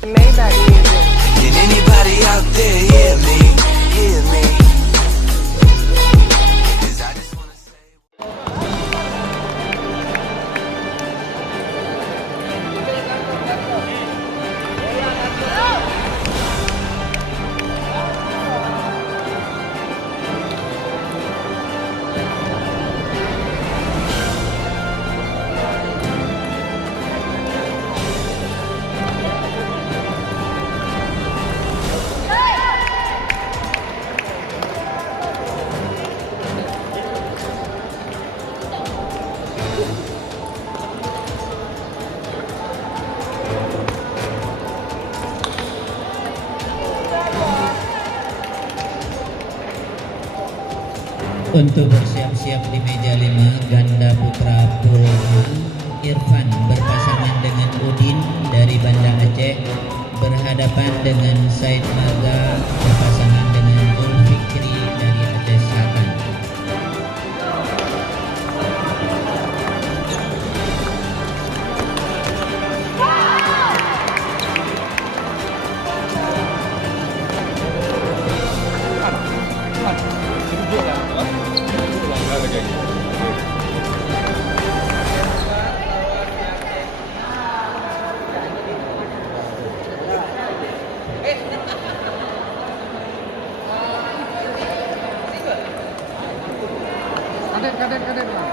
Maybach music. Can anybody out there hear me? Hear me? 'Cause I just wanna say. Untuk bersiap-siap di meja 5, ganda putra Purma Irfan berpasangan dengan Udin dari Banda Aceh berhadapan dengan Said Maga berpasangan dengan Zulfikri dari Aceh Selatan. Kadet Bang.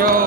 Yo.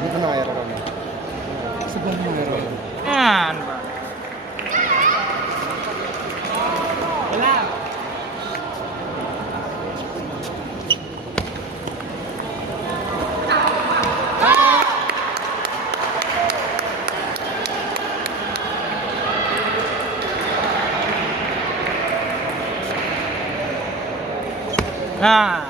Ini kena air apa? Sebelum air apa? Nah,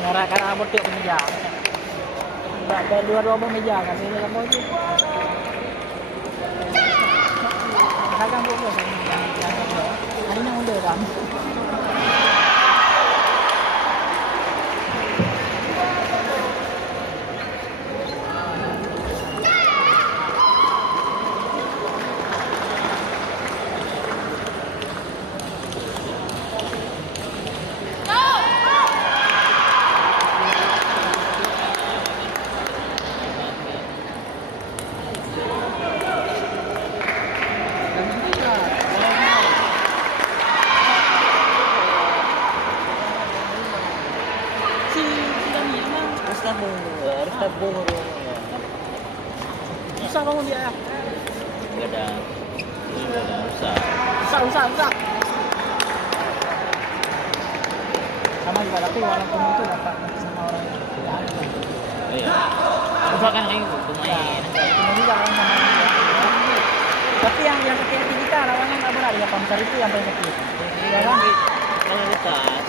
ngarahkan abot ke meja. Ada dua meja kan ini kamu itu. Dagang dulu kan. Ini yang udah kan. tabung. Harus tabung dulu. Susah kamu dia. Enggak ada. Enggak ada usah. Usah. Sama juga tapi walaupun itu dapat sama orang yang tidak ada. Iya. Usah kan kayak gitu main. Cuma juga kan sama dia. Tapi yang kecil kita lawannya nggak berat ya Pamsar itu yang paling kecil. Ya kan? Kalau lepas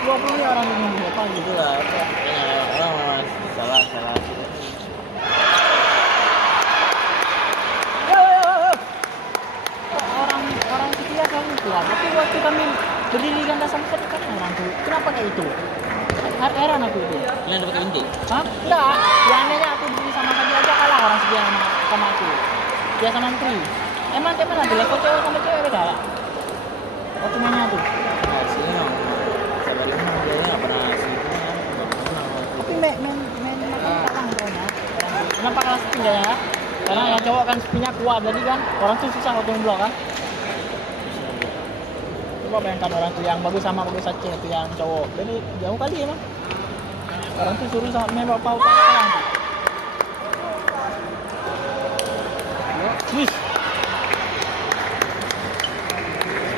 20 orang ini apa gitu. gitu lah. Oh, salah. Orang setia kan itu lah. Tapi waktu kami berdiri ganda sampai kan orang tuh. Kenapa kayak itu? Heran aku itu. Kalian dapat inti? Hah? Enggak. Ya anehnya aku berdiri sama Sadi aja kalah orang setia sama aku. Dia sama Tri. Emang kayak mana? Level cewek sama cewek beda lah. Waktu mainnya tuh. Nah, sini dong. Sabarin mah dia enggak pernah selingkuh. Enggak pernah. Tapi main makan kalah pokoknya. Kenapa kalah setia ya? Karena yang cowok kan sepinya kuat jadi kan orang tuh susah waktu ngeblok kan. Coba bayangkan orang tuh yang bagus sama bagus saja itu yang cowok. Jadi jauh kali emang. Orang tuh suruh sama main bapak kalah. Wis.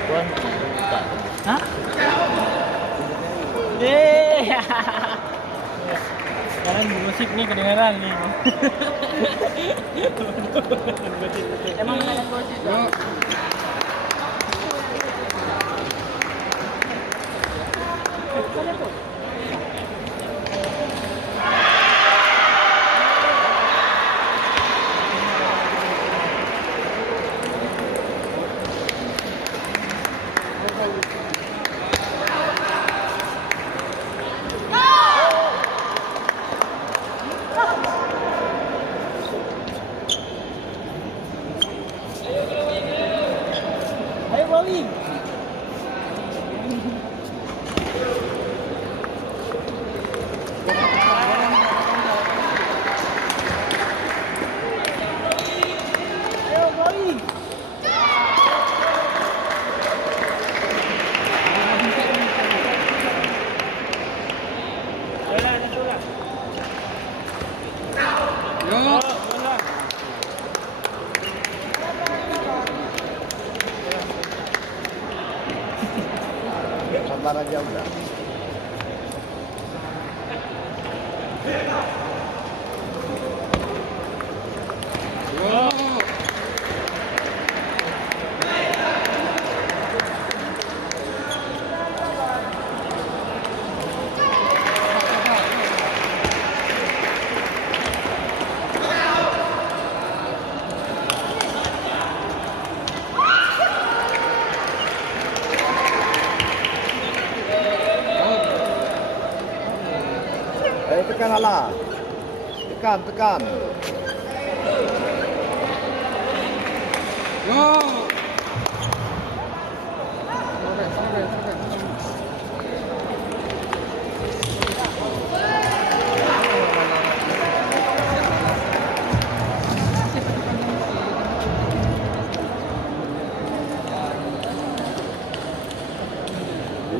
Bukan minta. Hah? Kalian musik nih kedengeran nih. Emang kalian musik? Ayo Bali. Ayo Bali. Sabar aja udah. Ayo tekan Allah. Tekan.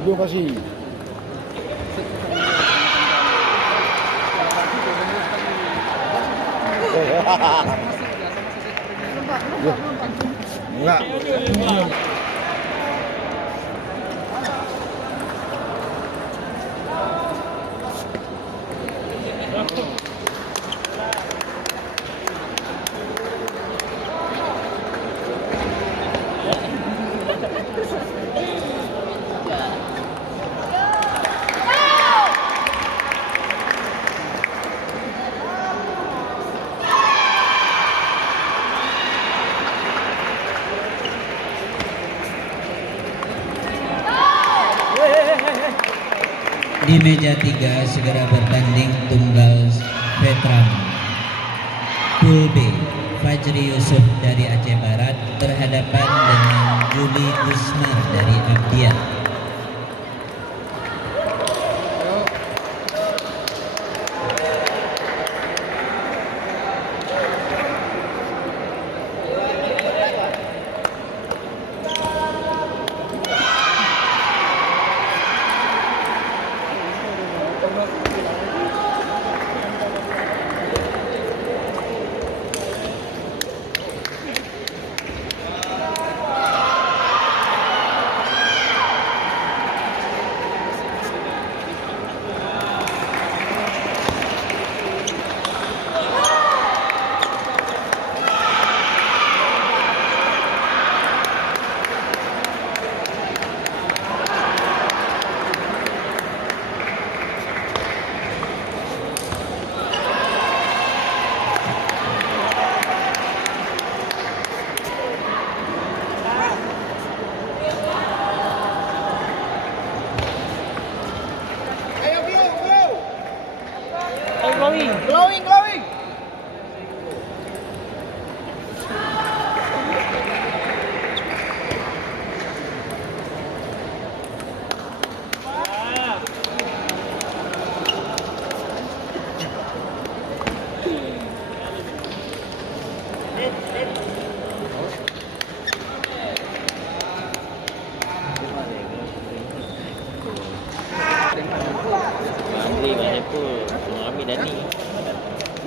Dulu kasih. Enggak. Di meja 3 segera bertanding tunggal veteran. Pool B, Fajri Yusuf dari Aceh Barat berhadapan dengan Juli Gusmar dari Abdian.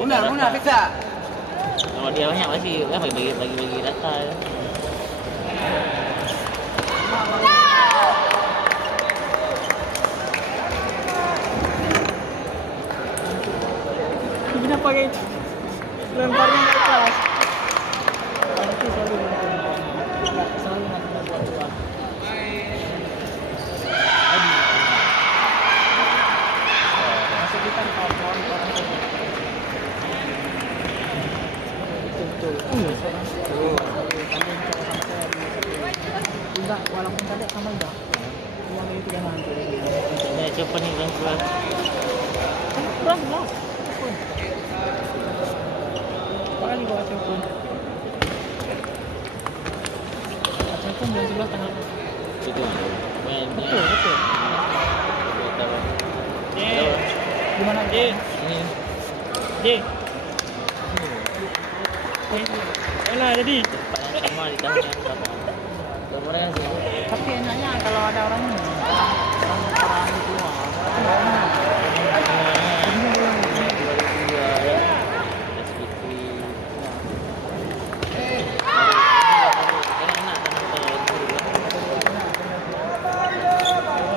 Muna, bisa. Kalau dia banyak pasti kan bagi data ya. Gini pakai lemparnya ke kelas. Itu selalu selalu nanti buat uang. Masuk kita kawan orang tua. Betul. Enggak, walaupun kadek sama enggak. Uang itu dah nanti. Ya coba nih bang keluar. Kurang lah. Kali bawa telepon. Telepon yang sebelah tengah. Itu. Betul. Gimana? Ini. Enak jadi. Tempatnya sama di tahun yang sama. Gambarnya kan sama. Tapi enaknya kalau ada orang tua.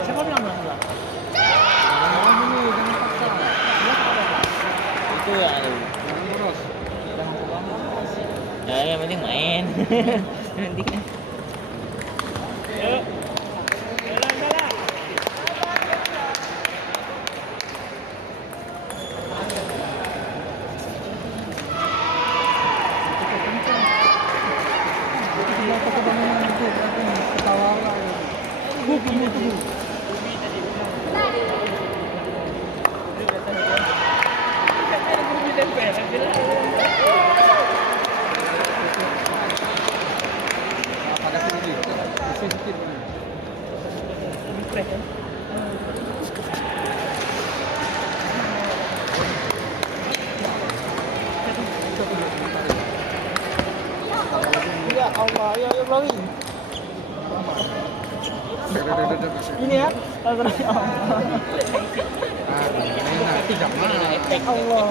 Siapa bilang enggak? Itu ya ada. Ya yang penting main. Nanti kan. Ya Allah, ya Rawi. Ini ya, Allah. Efek Allah.